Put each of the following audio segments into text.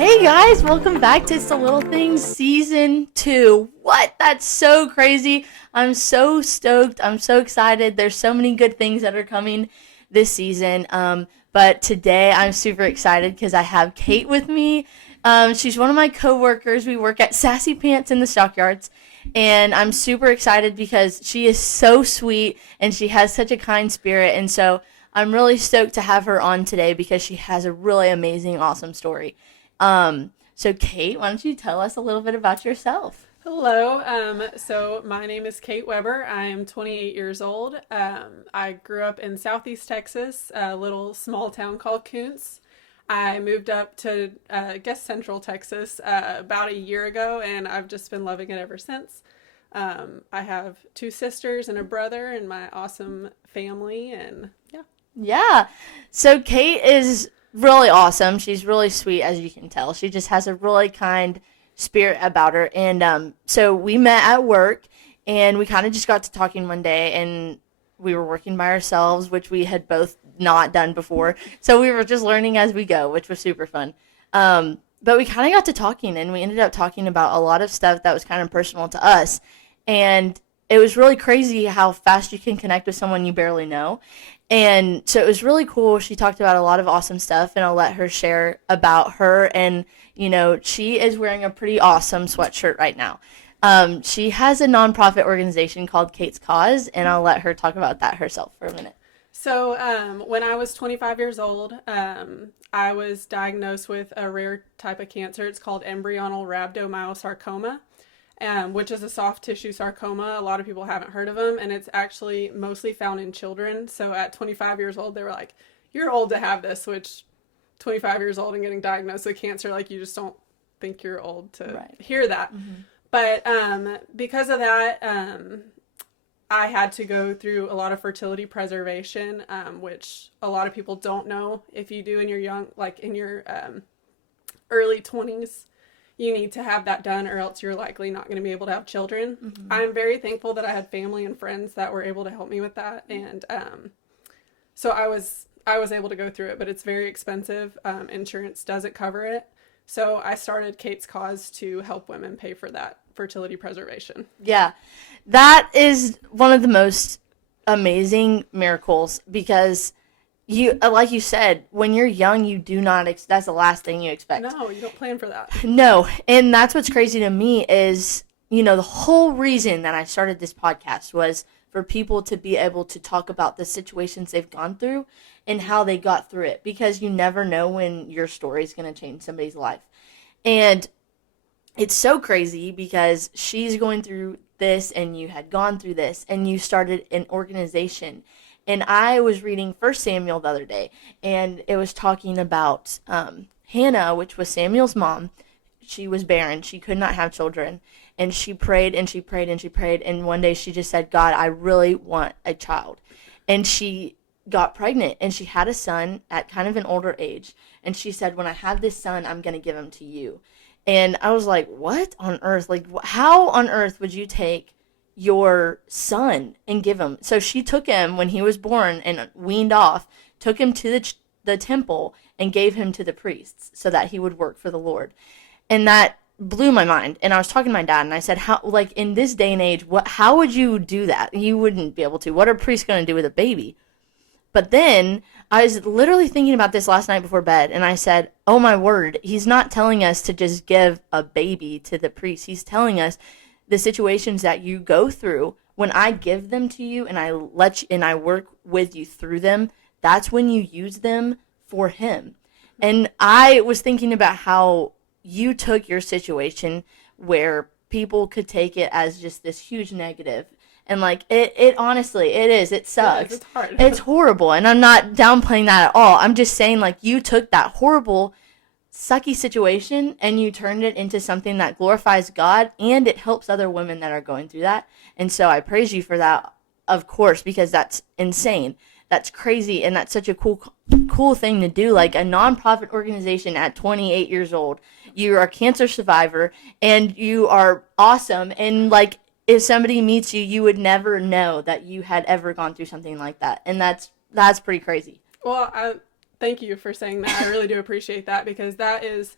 Hey guys, welcome back to It's the Little Things Season 2. What? That's so crazy. I'm so stoked. I'm so excited. There's so many good things that are coming this season. But today I'm super excited because I have Kate with me. She's one of my coworkers. We work at Sassy Pants in the Stockyards. And I'm super excited because she is so sweet and she has such a kind spirit. And so I'm really stoked to have her on today because she has a really amazing, awesome story. So Kate, why don't you tell us a little bit about yourself? Hello. So my name is Kate Weber. I am 28 years old. I grew up in Southeast Texas, a little small town called Kuntz. I moved up to, Central Texas about a year ago, and I've just been loving it ever since. I have two sisters and a brother and my awesome family, and yeah. Yeah. So Kate is really awesome. She's really sweet, as you can tell. She just has a really kind spirit about her. And so we met at work, and we kind of just got to talking one day, and we were working by ourselves, which we had both not done before. So we were just learning as we go, which was super fun. But we kind of got to talking, and we ended up talking about a lot of stuff that was kind of personal to us. And it was really crazy how fast you can connect with someone you barely know. And so it was really cool. She talked about a lot of awesome stuff, and I'll let her share about her. And, she is wearing a pretty awesome sweatshirt right now. She has a nonprofit organization called Kate's Cause, and I'll let her talk about that herself for a minute. So when I was 25 years old, I was diagnosed with a rare type of cancer. It's called embryonal rhabdomyosarcoma, which is a soft tissue sarcoma. A lot of people haven't heard of them, and it's actually mostly found in children. So at 25 years old, they were like, you're old to have this, which 25 years old and getting diagnosed with cancer, like, you just don't think you're old to hear that. Mm-hmm. But because of that, I had to go through a lot of fertility preservation, which a lot of people don't know. If you do in your early 20s, you need to have that done, or else you're likely not going to be able to have children. Mm-hmm. I'm very thankful that I had family and friends that were able to help me with that. And so I was able to go through it, but it's very expensive. Insurance doesn't cover it. So I started Kate's Cause to help women pay for that fertility preservation. Yeah, that is one of the most amazing miracles because like you said, when you're young, you do not, that's the last thing you expect. No, you don't plan for that. No, and that's what's crazy to me is, the whole reason that I started this podcast was for people to be able to talk about the situations they've gone through and how they got through it, because you never know when your story is going to change somebody's life. And it's so crazy because she's going through this and you had gone through this and you started an organization. And I was reading 1 Samuel the other day, and it was talking about Hannah, which was Samuel's mom. She was barren. She could not have children. And she prayed and she prayed and she prayed. And one day she just said, God, I really want a child. And she got pregnant, and she had a son at kind of an older age. And she said, when I have this son, I'm going to give him to you. And I was like, what on earth? Like, how on earth would you take your son and give him? So she took him when he was born and weaned off, took him to the temple and gave him to the priests so that he would work for the Lord. And that blew my mind. And I was talking to my dad, and I said, how, like, in this day and age, how would you do that? You wouldn't be able to. What are priests going to do with a baby? But then I was literally thinking about this last night before bed, and I said, oh my word, he's not telling us to just give a baby to the priest. He's telling us the situations that you go through, when I give them to you and I work with you through them, that's when you use them for him. And I was thinking about how you took your situation where people could take it as just this huge negative. And like, it honestly, it sucks. It's hard. It's horrible. And I'm not downplaying that at all. I'm just saying, like, you took that horrible, sucky situation and you turned it into something that glorifies God, and it helps other women that are going through that. And so I praise you for that, of course, because that's insane. That's crazy. And that's such a cool thing to do. Like, a nonprofit organization at 28 years old. You are a cancer survivor and you are awesome. And like, if somebody meets you, you would never know that you had ever gone through something like that. And that's pretty crazy. Well, thank you for saying that. I really do appreciate that, because that is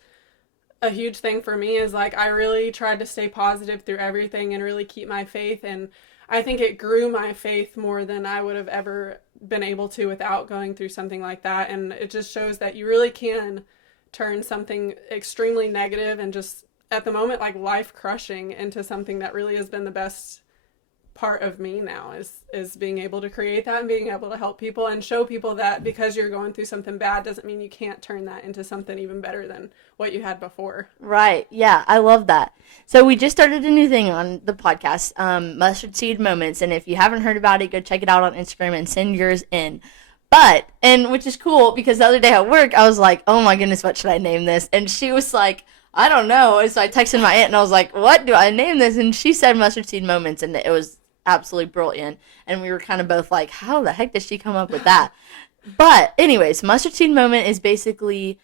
a huge thing for me is like I really tried to stay positive through everything and really keep my faith, and I think it grew my faith more than I would have ever been able to without going through something like that. And it just shows that you really can turn something extremely negative and just at the moment like life crushing into something that really has been the best part of me now, is being able to create that and being able to help people and show people that because you're going through something bad doesn't mean you can't turn that into something even better than what you had before. Right. Yeah, I love that. So we just started a new thing on the podcast, Mustard Seed Moments, and if you haven't heard about it, go check it out on Instagram and send yours in. And which is cool because the other day at work, I was like, oh my goodness, what should I name this? And she was like, I don't know. And so I texted my aunt and I was like, what do I name this? And she said Mustard Seed Moments, and it was absolutely brilliant. And we were kind of both like, how the heck did she come up with that? But anyways, Mustard Seed Moment is basically,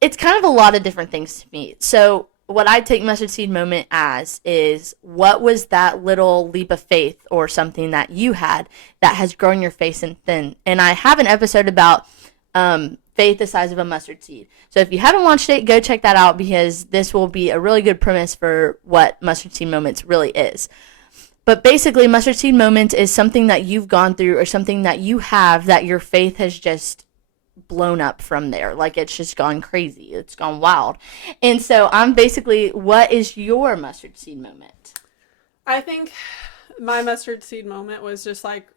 it's kind of a lot of different things to me. So what I take Mustard Seed Moment as is, what was that little leap of faith or something that you had that has grown your faith and thin? And I have an episode about faith the size of a mustard seed. So if you haven't watched it, go check that out because this will be a really good premise for what Mustard Seed Moments really is. But basically, Mustard Seed Moments is something that you've gone through or something that you have that your faith has just blown up from there. Like, it's just gone crazy. It's gone wild. And so I'm basically, what is your Mustard Seed Moment? I think my mustard seed moment was just like,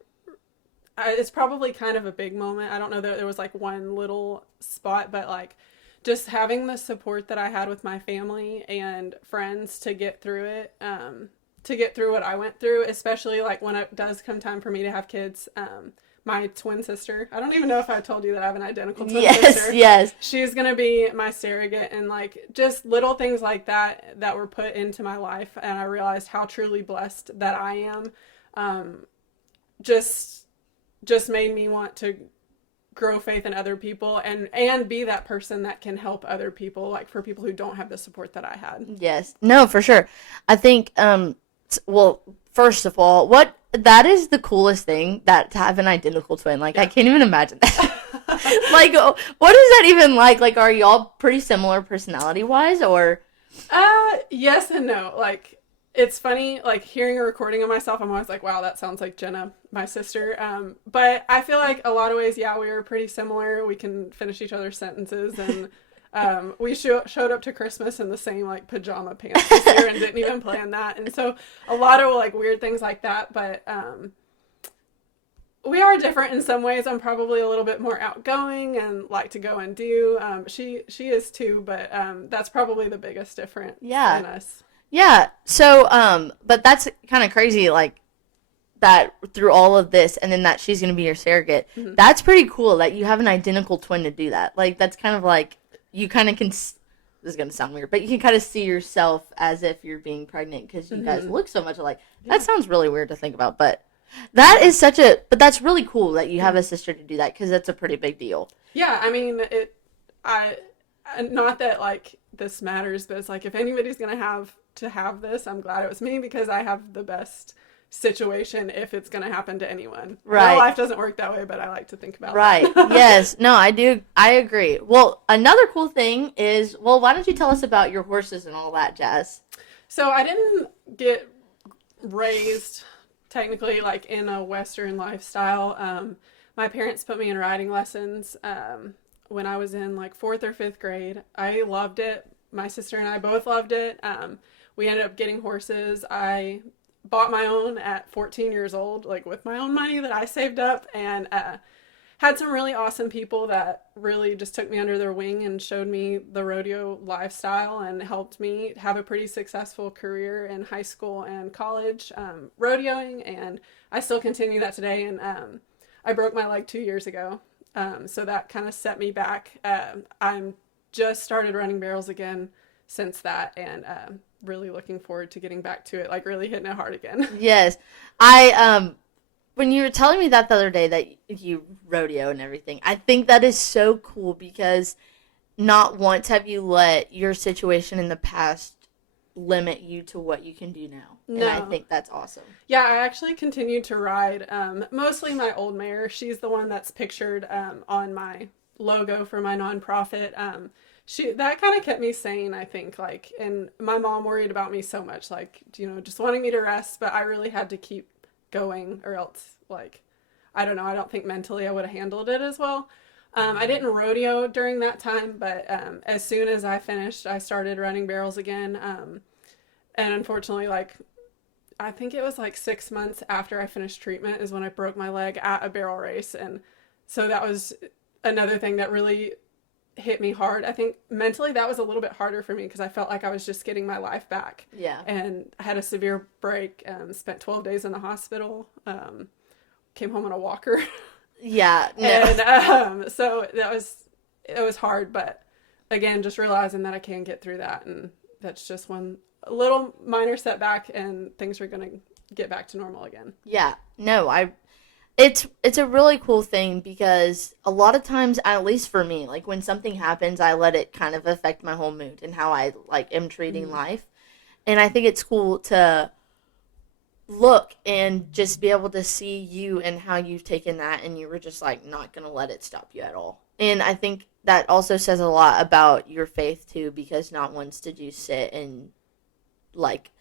it's probably kind of a big moment. I don't know that there was like one little spot, but like just having the support that I had with my family and friends to get through it, to get through what I went through, especially like when it does come time for me to have kids. My twin sister, I don't even know if I told you that I have an identical twin sister. Yes. She's going to be my surrogate, and like just little things like that were put into my life. And I realized how truly blessed that I am. Just made me want to grow faith in other people and be that person that can help other people, like for people who don't have the support that I had. Yes. No, for sure. I think, well, first of all, that is the coolest thing, that to have an identical twin. Like, yeah. I can't even imagine that. Like, what is that even like? Like, are y'all pretty similar personality-wise, or? Yes and no. Like, it's funny, like, hearing a recording of myself, I'm always like, wow, that sounds like Jenna, my sister. But I feel like a lot of ways, yeah, we were pretty similar. We can finish each other's sentences, and we showed up to Christmas in the same like pajama pants this year and didn't even plan that. And so a lot of like weird things like that, but we are different in some ways. I'm probably a little bit more outgoing and like to go and do. She is too, but that's probably the biggest difference in us. Yeah. So but that's kind of crazy, like, that through all of this, and then that she's going to be your surrogate. Mm-hmm. That's pretty cool that you have an identical twin to do that. Like, that's kind of like, you kind of can, this is going to sound weird, but you can kind of see yourself as if you're being pregnant because you guys look so much alike. Yeah. That sounds really weird to think about, but that is but that's really cool that you have a sister to do that, because that's a pretty big deal. Yeah, I mean, not that like this matters, but it's like if anybody's going to have this, I'm glad it was me, because I have the best situation if it's going to happen to anyone. Right. My life doesn't work that way, but I like to think about right. that. Yes. No, I do. I agree. Well, another cool thing is, well, why don't you tell us about your horses and all that jazz? So I didn't get raised technically like in a Western lifestyle. My parents put me in riding lessons when I was in like 4th or 5th grade. I loved it. My sister and I both loved it. We ended up getting horses. I bought my own at 14 years old, like with my own money that I saved up, and had some really awesome people that really just took me under their wing and showed me the rodeo lifestyle and helped me have a pretty successful career in high school and college rodeoing, and I still continue that today. And I broke my leg 2 years ago, so that kind of set me back. I'm just started running barrels again since that, and really looking forward to getting back to it, like really hitting it hard again. Yes. I when you were telling me that the other day that you rodeo and everything, I think that is so cool, because not once have you let your situation in the past limit you to what you can do now. No. And I think that's awesome. Yeah, I actually continue to ride mostly my old mare. She's the one that's pictured on my logo for my nonprofit. that kind of kept me sane, I think. Like, and my mom worried about me so much, like, just wanting me to rest, but I really had to keep going, or else, like, I don't know, I don't think mentally I would have handled it as well. I didn't rodeo during that time, but as soon as I finished, I started running barrels again. And unfortunately, like, I think it was like 6 months after I finished treatment is when I broke my leg at a barrel race. And so that was another thing that really hit me hard. I think mentally that was a little bit harder for me because I felt like I was just getting my life back. Yeah. And I had a severe break, spent 12 days in the hospital, came home on a walker. Yeah. No. And so it was hard, but again, just realizing that I can get through that, and that's just one little minor setback, and things are going to get back to normal again. Yeah. No, it's a really cool thing because a lot of times, at least for me, like when something happens, I let it kind of affect my whole mood and how I like am treating life. And I think it's cool to look and just be able to see you and how you've taken that, and you were just like not gonna let it stop you at all. And I think that also says a lot about your faith too, because not once did you sit and like,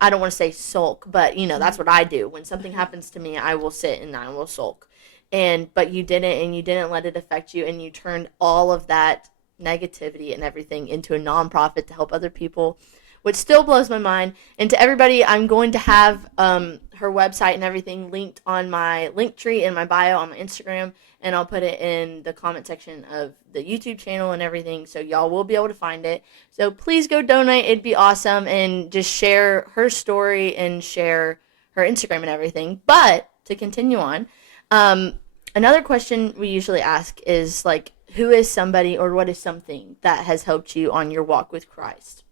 I don't want to say sulk, but that's what I do. When something happens to me, I will sit and I will sulk. But you didn't, and you didn't let it affect you, and you turned all of that negativity and everything into a nonprofit to help other people, which still blows my mind. And to everybody, I'm going to have her website and everything linked on my link tree in my bio on my Instagram, and I'll put it in the comment section of the YouTube channel and everything, so y'all will be able to find it. So please go donate. It'd be awesome, and just share her story and share her Instagram and everything. But to continue on, another question we usually ask is, like, who is somebody or what is something that has helped you on your walk with Christ?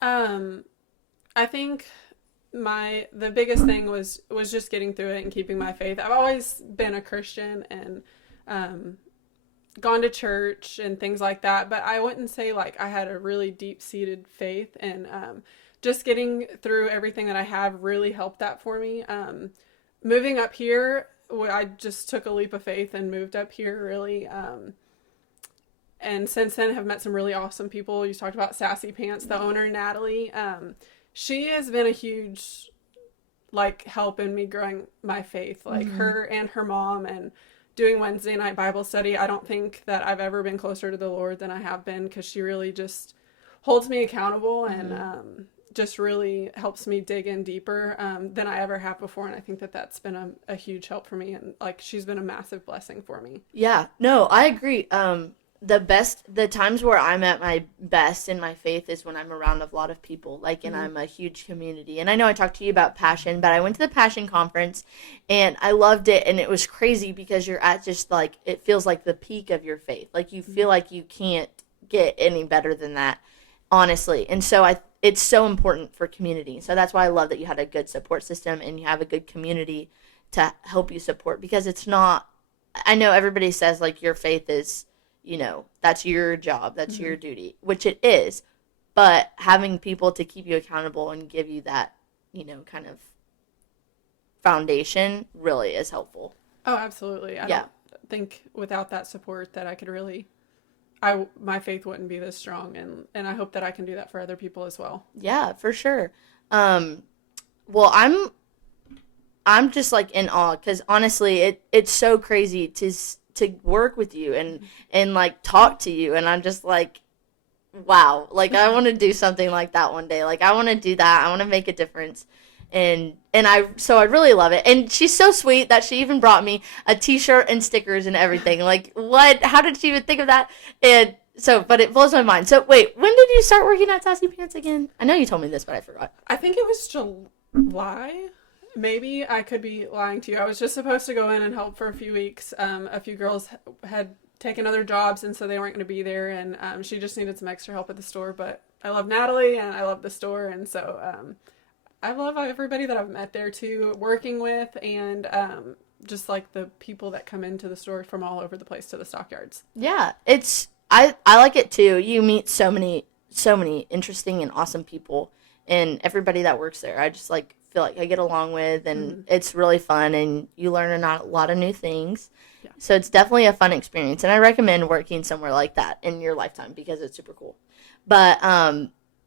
I think the biggest thing was just getting through it and keeping my faith. I've always been a Christian and gone to church and things like that, but I wouldn't say like I had a really deep-seated faith, and just getting through everything that I have really helped that for me. Moving up here, I just took a leap of faith and moved up here really. And since then have met some really awesome people. You talked about Sassy Pants, the owner, Natalie. She has been a huge like help in me growing my faith. Like her and her mom, and doing Wednesday night Bible study. I don't think that I've ever been closer to the Lord than I have been, because she really just holds me accountable and just really helps me dig in deeper than I ever have before. And I think that that's been a huge help for me. And like, she's been a massive blessing for me. Yeah, no, I agree. The times where I'm at my best in my faith is when I'm around a lot of people, like, and I'm a huge community. And I know I talked to you about Passion, but I went to the Passion conference and I loved it. And it was crazy because you're at just like, it feels like the peak of your faith. Like you feel like you can't get any better than that, honestly. And so it's so important for community. So that's why I love that you had a good support system and you have a good community to help you support, because it's not, I know everybody says like your faith is, that's your job, that's your duty, which it is, but having people to keep you accountable and give you that, kind of foundation really is helpful. Oh, absolutely. I don't think without that support that I could really, my faith wouldn't be this strong, and I hope that I can do that for other people as well. Yeah, for sure. Well, I'm just like in awe, because honestly, it's so crazy to work with you and like talk to you, and I'm just like, wow, like I want to do something like that one day. Like I want to do that. I want to make a difference. And I really love it. And she's so sweet that she even brought me a t-shirt and stickers and everything. Like, what? How did she even think of that? And so, but it blows my mind. So wait, when did you start working at Sassy Pants again? I know you told me this, but I forgot. I think it was July. Maybe I could be lying to you. I was just supposed to go in and help for a few weeks. A few girls had taken other jobs, and so they weren't going to be there, and she just needed some extra help at the store. But I love Natalie, and I love the store, and so I love everybody that I've met there too, working with, and just like the people that come into the store from all over the place to the stockyards. Yeah, I like it too. You meet so many interesting and awesome people, and everybody that works there, I just like feel like I get along with, and it's really fun, and you learn a lot of new things. Yeah. So it's definitely a fun experience, and I recommend working somewhere like that in your lifetime because it's super cool. But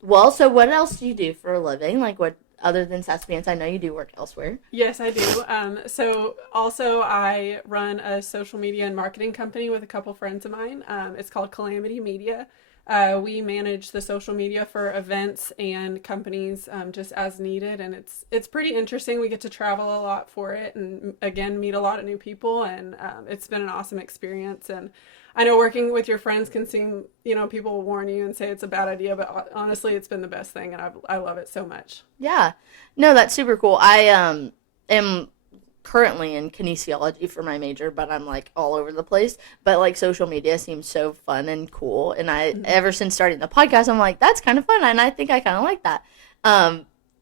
well, so what else do you do for a living? Like, what other than Sassy Pants? I know you do work elsewhere. Yes, I do. So also I run a social media and marketing company with a couple friends of mine. It's called Calamity Media. We manage the social media for events and companies just as needed, and it's pretty interesting. We get to travel a lot for it, and again meet a lot of new people, and it's been an awesome experience. And I know working with your friends can seem, people will warn you and say it's a bad idea, but honestly, it's been the best thing, and I love it so much. Yeah, no, that's super cool. I am currently in kinesiology for my major, but I'm like all over the place. But like social media seems so fun and cool, and I ever since starting the podcast, I'm like that's kind of fun, and I think I kind of like that.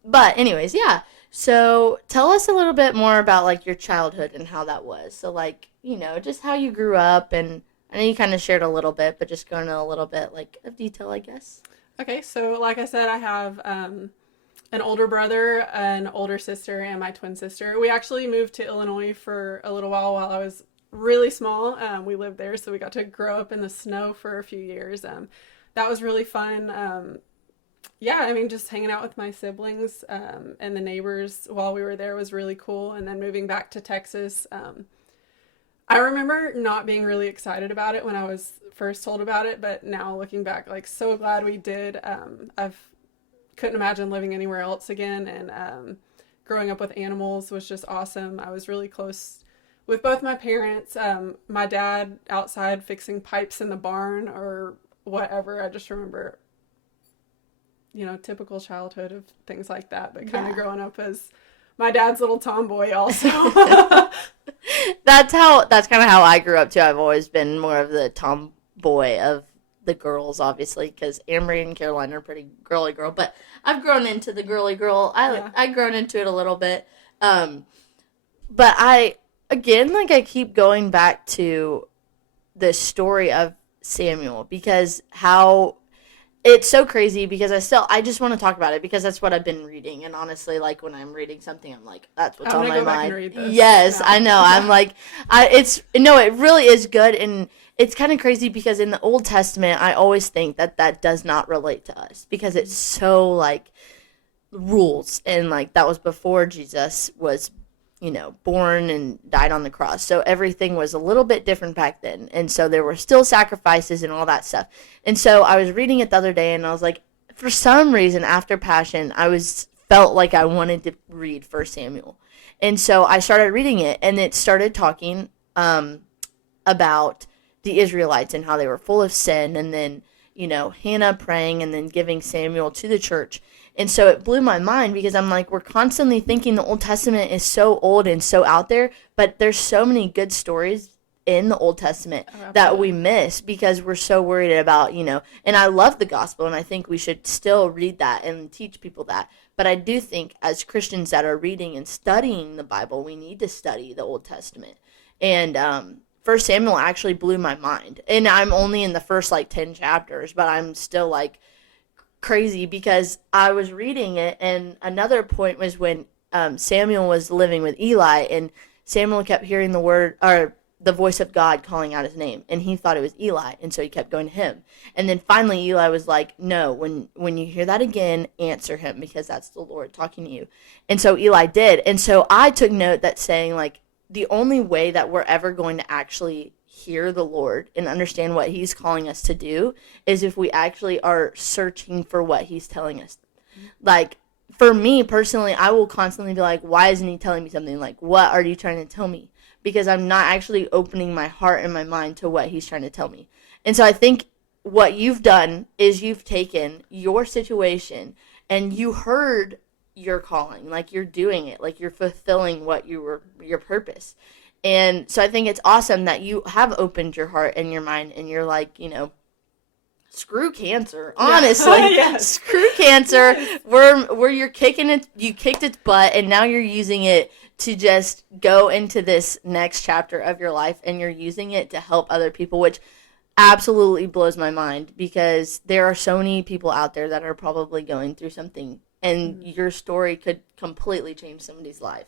But anyways, yeah. So tell us a little bit more about like your childhood and how that was. So like just how you grew up, and I know you kind of shared a little bit, but just go into a little bit like of detail, I guess. Okay, so like I said, I have an older brother, an older sister, and my twin sister. We actually moved to Illinois for a little while I was really small. We lived there, so we got to grow up in the snow for a few years. That was really fun. Yeah, I mean, just hanging out with my siblings and the neighbors while we were there was really cool. And then moving back to Texas, I remember not being really excited about it when I was first told about it, but now looking back, like so glad we did. I've couldn't imagine living anywhere else again, and growing up with animals was just awesome. I was really close with both my parents. My dad outside fixing pipes in the barn or whatever. I just remember, typical childhood of things like that, but kind of growing up as my dad's little tomboy also. That's kind of how I grew up too. I've always been more of the tomboy of the girls, obviously, because Amory and Caroline are pretty girly girl, but I've grown into the girly girl. I've grown into it a little bit. But I keep going back to the story of Samuel, because how it's so crazy, because I just want to talk about it because that's what I've been reading, and honestly, like when I'm reading something, I'm like, that's what's on my mind. Yes, I know. I'm like, it really is good, and it's kind of crazy because in the Old Testament, I always think that does not relate to us because it's so like rules, and like that was before Jesus was born and died on the cross. So everything was a little bit different back then. And so there were still sacrifices and all that stuff. And so I was reading it the other day, and I was like, for some reason after Passion, felt like I wanted to read First Samuel. And so I started reading it, and it started talking about the Israelites and how they were full of sin, and then Hannah praying and then giving Samuel to the church. And so it blew my mind because I'm like, we're constantly thinking the Old Testament is so old and so out there, but there's so many good stories in the Old Testament that we miss because we're so worried about, and I love the gospel, and I think we should still read that and teach people that. But I do think as Christians that are reading and studying the Bible, we need to study the Old Testament. And First Samuel actually blew my mind. And I'm only in the first 10 chapters, but I'm still crazy because I was reading it, and another point was when Samuel was living with Eli, and Samuel kept hearing the voice of God calling out his name, and he thought it was Eli, and so he kept going to him. And then finally Eli was like, no, when you hear that again, answer him, because that's the Lord talking to you. And so Eli did. And so I took note that saying the only way that we're ever going to actually hear the Lord and understand what he's calling us to do is if we actually are searching for what he's telling us. For me personally, I will constantly be like, why isn't he telling me something? What are you trying to tell me? Because I'm not actually opening my heart and my mind to what he's trying to tell me. And so I think what you've done is you've taken your situation and you heard your calling, you're doing it, you're fulfilling your purpose. And so I think it's awesome that you have opened your heart and your mind, and you're screw cancer, honestly. Yes. Screw cancer. Yes. Where you're kicking it, you kicked its butt, and now you're using it to just go into this next chapter of your life, and you're using it to help other people, which absolutely blows my mind, because there are so many people out there that are probably going through something, and your story could completely change somebody's life.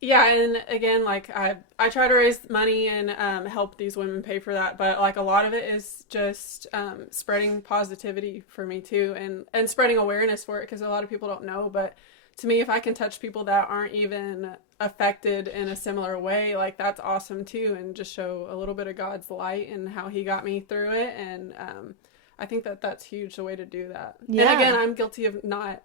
Yeah, and again, like I try to raise money and help these women pay for that, but like a lot of it is just spreading positivity for me too, and spreading awareness for it because a lot of people don't know. But to me, if I can touch people that aren't even affected in a similar way, like that's awesome too, and just show a little bit of God's light and how He got me through it, and I think that that's huge, the way to do that. Yeah. And again, I'm guilty of not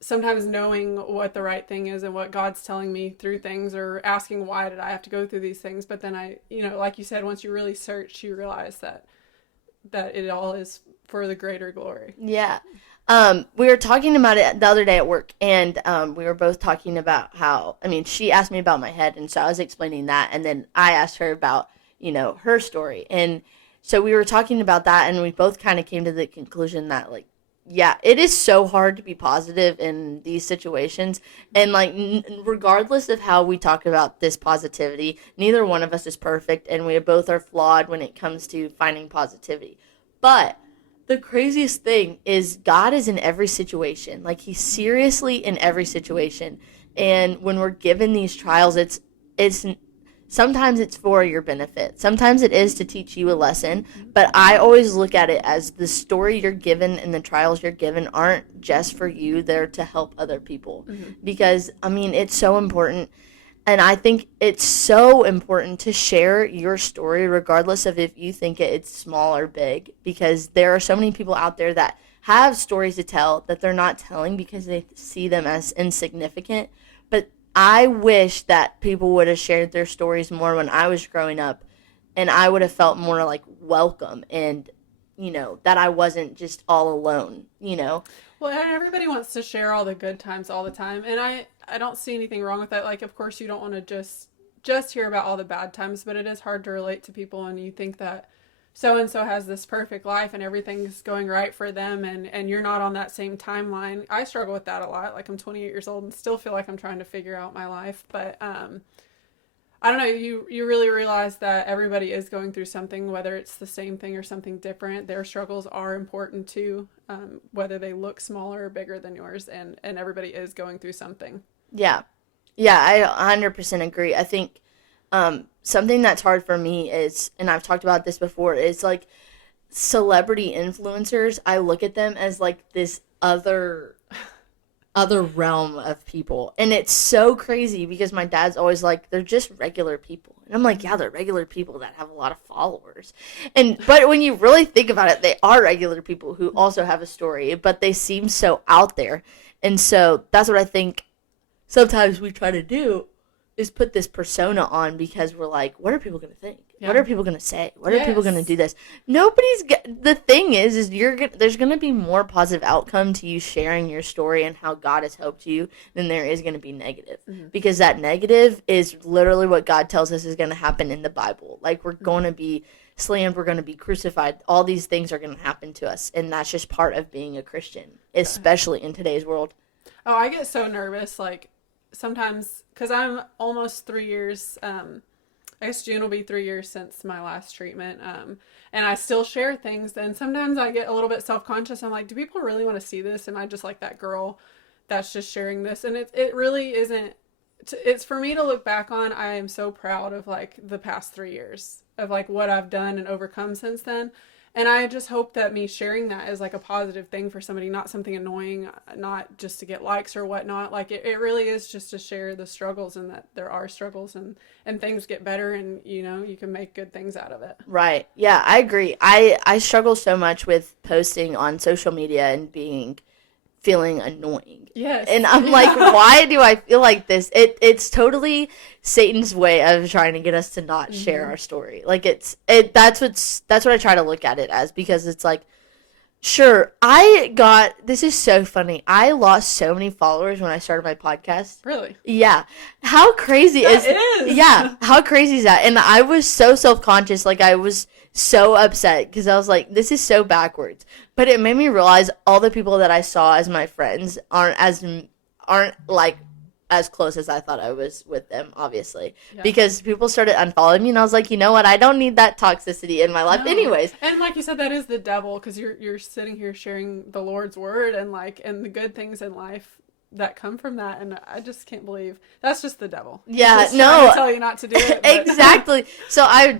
sometimes knowing what the right thing is and what God's telling me through things, or asking why did I have to go through these things. But then I, like you said, once you really search, you realize that it all is for the greater glory. Yeah. We were talking about it the other day at work, and we were both talking about how, she asked me about my head, and so I was explaining that, and then I asked her about, her story. And so we were talking about that, and we both kind of came to the conclusion that, like, yeah, it is so hard to be positive in these situations. And, like, regardless of how we talk about this positivity, neither one of us is perfect, and we both are flawed when it comes to finding positivity. But the craziest thing is God is in every situation. Like, He's seriously in every situation. And when we're given these trials, it's sometimes it's for your benefit. Sometimes it is to teach you a lesson. But I always look at it as the story you're given and the trials you're given aren't just for you. They're to help other people. Because, it's so important. And I think it's so important to share your story regardless of if you think it's small or big. Because there are so many people out there that have stories to tell that they're not telling because they see them as insignificant. But I wish that people would have shared their stories more when I was growing up, and I would have felt more like welcome and, that I wasn't just all alone, Well, everybody wants to share all the good times all the time, and I don't see anything wrong with that. Like, of course, you don't want to just hear about all the bad times, but it is hard to relate to people, and you think that so-and-so has this perfect life and everything's going right for them, and you're not on that same timeline. I struggle with that a lot. Like, I'm 28 years old and still feel like I'm trying to figure out my life. But I don't know, you really realize that everybody is going through something, whether it's the same thing or something different. Their struggles are important too, whether they look smaller or bigger than yours, and everybody is going through something. Yeah, I 100% agree. I think something that's hard for me is, and I've talked about this before, is like celebrity influencers. I look at them as like this other realm of people, and it's so crazy because my dad's always like, they're just regular people, and I'm like, yeah, they're regular people that have a lot of followers, but when you really think about it, they are regular people who also have a story, but they seem so out there. And so that's what I think sometimes we try to do, is put this persona on because we're like, what are people going to think? Yeah. What are people going to say? What are people going to do this? The thing is there's going to be more positive outcome to you sharing your story and how God has helped you than there is going to be negative. Because that negative is literally what God tells us is going to happen in the Bible. Like, we're going to be slammed, we're going to be crucified. All these things are going to happen to us. And that's just part of being a Christian, especially in today's world. Oh, I get so nervous, like, sometimes, because I'm almost 3 years, I guess June will be 3 years since my last treatment, and I still share things, and sometimes I get a little bit self-conscious. I'm like, do people really want to see this? Am I just like that girl that's just sharing this? And it really isn't. It's for me to look back on. I am so proud of, like, the past 3 years of, like, what I've done and overcome since then. And I just hope that me sharing that is like a positive thing for somebody, not something annoying, not just to get likes or whatnot. Like, it really is just to share the struggles, and that there are struggles, and things get better, and, you can make good things out of it. Right. Yeah, I agree. I struggle so much with posting on social media and feeling annoying. Yes. And I'm like, why do I feel like this? It's totally Satan's way of trying to get us to not share our story. Like, that's what I try to look at it as, because it's like, sure, this is so funny. I lost so many followers when I started my podcast. Really? Yeah. How crazy is Yeah, how crazy is that? And I was so self-conscious, like, I was so upset because I was like, this is so backwards. But it made me realize all the people that I saw as my friends aren't like as close as I thought I was with them, obviously. Yeah. Because people started unfollowing me, and I was like, you know what? I don't need that toxicity in my life anyways. And like you said, that is the devil, because you're sitting here sharing the Lord's word and the good things in life. that come from that, and I just can't believe that's just the devil. Yeah, He's no, trying to tell you not to do it. But. exactly. So I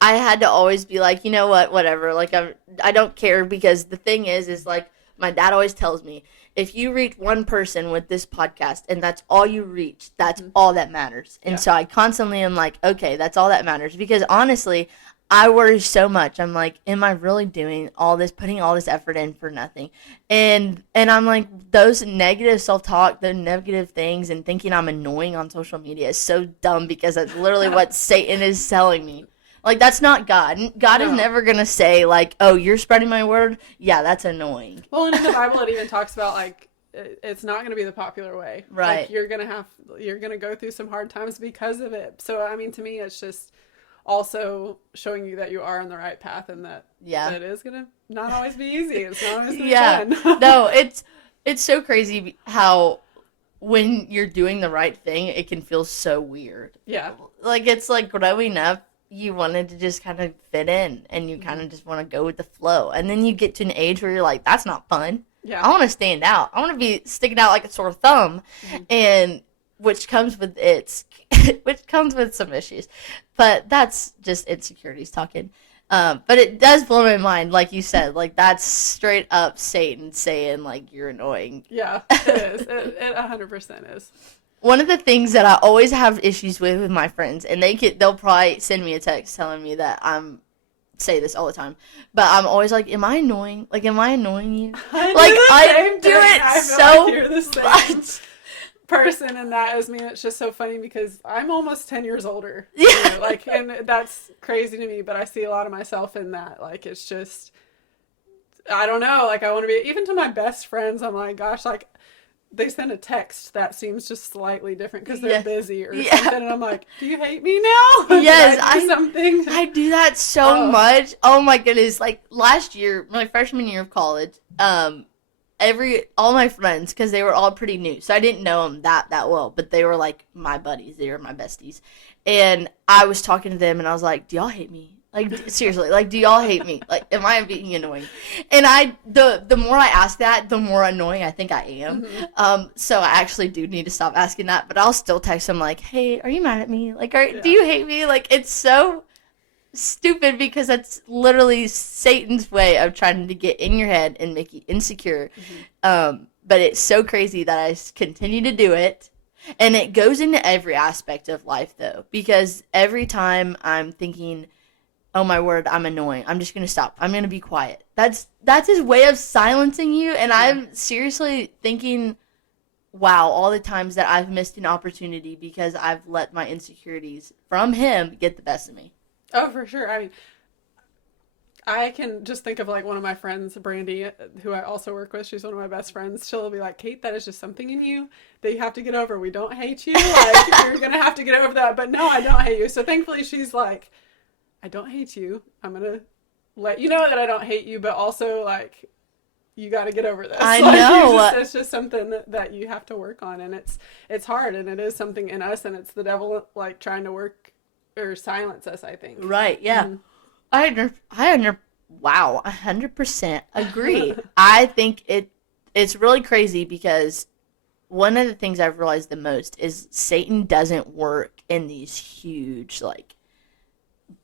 had to always be like, you know what, whatever. Like I don't care, because the thing is like my dad always tells me, if you reach one person with this podcast and that's all you reach, that's all that matters. And so I constantly am like, okay, that's all that matters, because honestly, I worry so much. I'm like, am I really doing all this, putting all this effort in for nothing? And I'm like, those negative self-talk, the negative things, and thinking I'm annoying on social media is so dumb, because that's literally what Satan is telling me. Like, that's not God. God is never going to say, like, oh, you're spreading my word? Yeah, that's annoying. Well, and in the Bible, it even talks about, like, it's not going to be the popular way. Right. Like, you're going to go through some hard times because of it. So, I mean, to me, it's just also showing you that you are on the right path, and that it is going to not always be easy. It's not always going to be fun. No, it's so crazy how when you're doing the right thing, it can feel so weird. Yeah. Like, it's like growing up, you wanted to just kind of fit in, and you kind of just want to go with the flow. And then you get to an age where you're like, that's not fun. Yeah. I want to stand out. I want to be sticking out like a sore thumb. And which comes with some issues. But that's just insecurities talking. But it does blow my mind, like you said. Like, that's straight up Satan saying, like, you're annoying. Yeah, it is. It 100% is. One of the things that I always have issues with my friends, and they'll probably send me a text telling me that say this all the time, but I'm always like, am I annoying? Like, am I annoying you? I do it so like you're the same much. Person, and that is me. It's just so funny because I'm almost 10 years older. Yeah. You know, like, and that's crazy to me, but I see a lot of myself in that. Like, it's just, I don't know. Like, I want to be, even to my best friends, I'm like, gosh, like, they send a text that seems just slightly different because they're busy or something, and I'm like, do you hate me now? Yes, I do that so much. Oh my goodness! Like, last year, my freshman year of college, all my friends, because they were all pretty new, so I didn't know them that well, but they were like my buddies. They were my besties, and I was talking to them, and I was like, do y'all hate me? Like, seriously, like, do y'all hate me? Like, am I being annoying? And the more I ask that, the more annoying I think I am. So I actually do need to stop asking that, but I'll still text them like, hey, are you mad at me? Like, do you hate me? Like, it's so stupid, because that's literally Satan's way of trying to get in your head and make you insecure. But it's so crazy that I continue to do it. And it goes into every aspect of life, though, because every time I'm thinking, oh my word, I'm annoying, I'm just going to stop, I'm going to be quiet. That's his way of silencing you. And I'm seriously thinking, wow, all the times that I've missed an opportunity because I've let my insecurities from him get the best of me. Oh, for sure. I mean, I can just think of, like, one of my friends, Brandy, who I also work with. She's one of my best friends. She'll be like, Kate, that is just something in you that you have to get over. We don't hate you. Like, you're going to have to get over that. But no, I don't hate you. So thankfully she's like, I don't hate you. I'm going to let you know that I don't hate you, but also, like, you got to get over this. I like, know. It's just something that you have to work on, and it's hard, and it is something in us, and it's the devil, like, trying to work or silence us, I think. Right, yeah. Wow, 100% agree. I think it's really crazy, because one of the things I've realized the most is Satan doesn't work in these huge, like,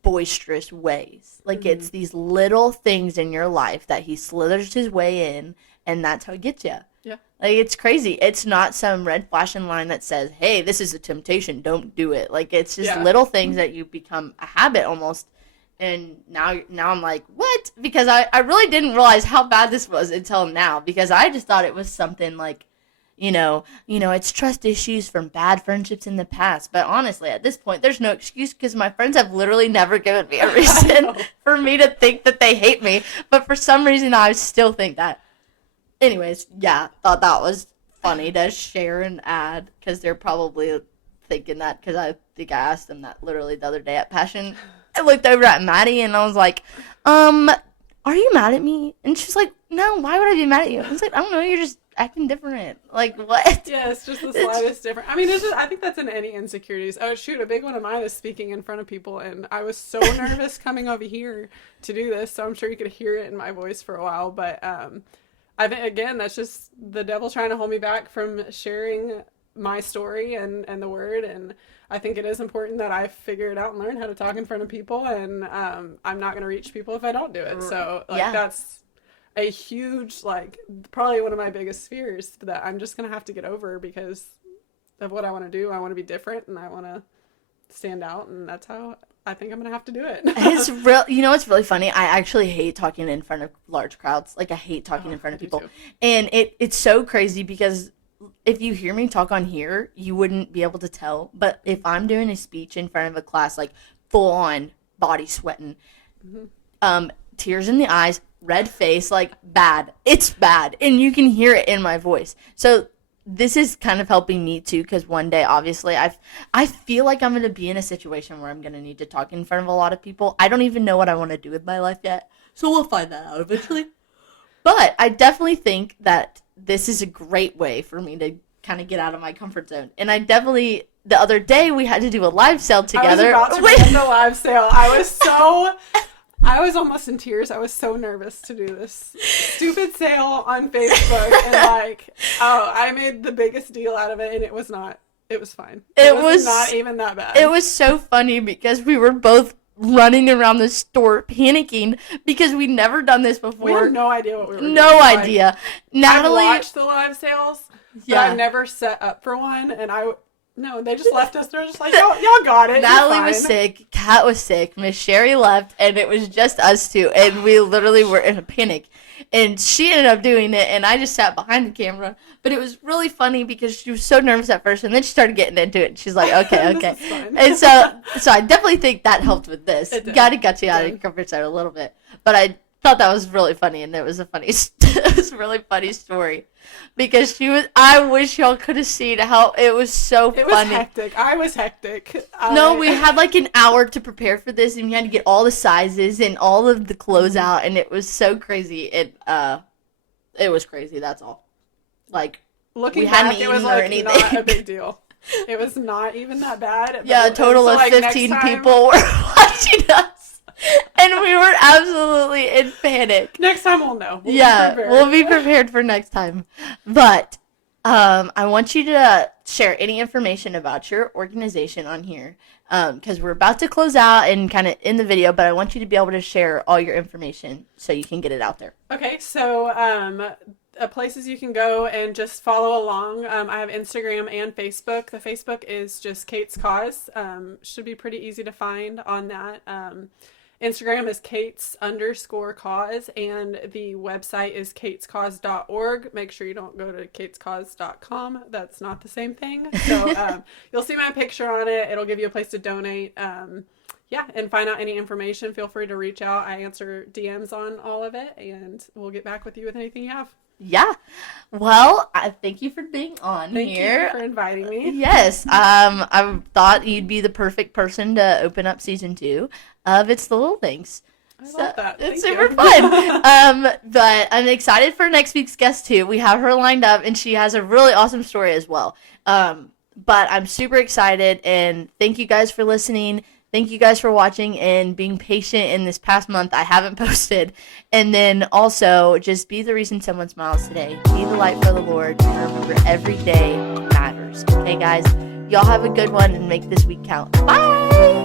boisterous ways. Like, it's these little things in your life that he slithers his way in, and that's how he gets you. Yeah. Like, it's crazy. It's not some red flashing line that says, hey, this is a temptation, don't do it. Like, it's just little things that you become a habit almost. And now I'm like, what? Because I really didn't realize how bad this was until now, because I just thought it was something like, you know, it's trust issues from bad friendships in the past. But honestly, at this point, there's no excuse, because my friends have literally never given me a reason for me to think that they hate me. But for some reason, I still think that. Anyways, yeah, thought that was funny to share and add, because they're probably thinking that, because I think I asked them that literally the other day at Passion. I looked over at Maddie, and I was like, are you mad at me? And she's like, no, why would I be mad at you? I was like, I don't know, you're just acting different. Like, what? Yeah, it's just the slightest different. I mean, it's just, I think that's in any insecurities. Oh, shoot, a big one of mine is speaking in front of people, and I was so nervous coming over here to do this, so I'm sure you could hear it in my voice for a while, but I think, again, that's just the devil trying to hold me back from sharing my story and the word. And I think it is important that I figure it out and learn how to talk in front of people. And I'm not going to reach people if I don't do it. So, like, that's a huge, like, probably one of my biggest fears that I'm just going to have to get over because of what I want to do. I want to be different and I want to stand out. And that's how I think I'm going to have to do it. It's real. You know, it's really funny. I actually hate talking in front of large crowds. Like, I hate talking in front of people. And it's so crazy because if you hear me talk on here, you wouldn't be able to tell. But if I'm doing a speech in front of a class, like, full on body sweating, tears in the eyes, red face, like, bad. It's bad. And you can hear it in my voice. So this is kind of helping me too, because one day, obviously, I feel like I'm going to be in a situation where I'm going to need to talk in front of a lot of people. I don't even know what I want to do with my life yet, so we'll find that out eventually. But I definitely think that this is a great way for me to kind of get out of my comfort zone. And I definitely, the other day, we had to do a live sale together. I was about to begin the live sale. I was almost in tears. I was so nervous to do this stupid sale on Facebook. And like, I made the biggest deal out of it. And it was not. It was fine. It was not even that bad. It was so funny because we were both running around the store panicking because we'd never done this before. We had no idea what we were doing. No idea. Natalie, I watched the live sales, but I never set up for one. And no, they just left us. They're just like, y'all got it. Natalie was sick. Kat was sick. Miss Sherry left, and it was just us two. And we literally were in a panic. And she ended up doing it, and I just sat behind the camera. But it was really funny because she was so nervous at first, and then she started getting into it. And she's like, okay. And so I definitely think that helped with this. Got you out of your comfort zone a little bit. But I thought that was really funny, and it was a really funny story because I wish y'all could have seen how it was so funny. It was hectic. I was hectic. No, we had like an hour to prepare for this, and we had to get all the sizes and all of the clothes out, and it was so crazy. It was crazy. That's all. Like, looking back, it was like not a big deal. It was not even that bad. Yeah, a total of 15 people were watching us. And we were absolutely in panic. Next time we'll know. We'll be prepared for next time. But I want you to share any information about your organization on here because we're about to close out and kind of in the video, but I want you to be able to share all your information so you can get it out there. Okay, so places you can go and just follow along. I have Instagram and Facebook. The Facebook is just Kate's Cause. Should be pretty easy to find on that. Instagram is Kate's_cause, and the website is katescause.org. Make sure you don't go to katescause.com. That's not the same thing. So you'll see my picture on it. It'll give you a place to donate. And find out any information. Feel free to reach out. I answer DMs on all of it, and we'll get back with you with anything you have. Yeah. Well, I thank you for being on here. Thank you for inviting me. Yes. I thought you'd be the perfect person to open up season 2 of It's the Little Things. I love that. It's super fun. But I'm excited for next week's guest too. We have her lined up, and she has a really awesome story as well. But I'm super excited, and thank you guys for listening. Thank you guys for watching and being patient in this past month. I haven't posted. And then also, just be the reason someone smiles today. Be the light for the Lord. And remember, every day matters. Okay, guys? Y'all have a good one and make this week count. Bye!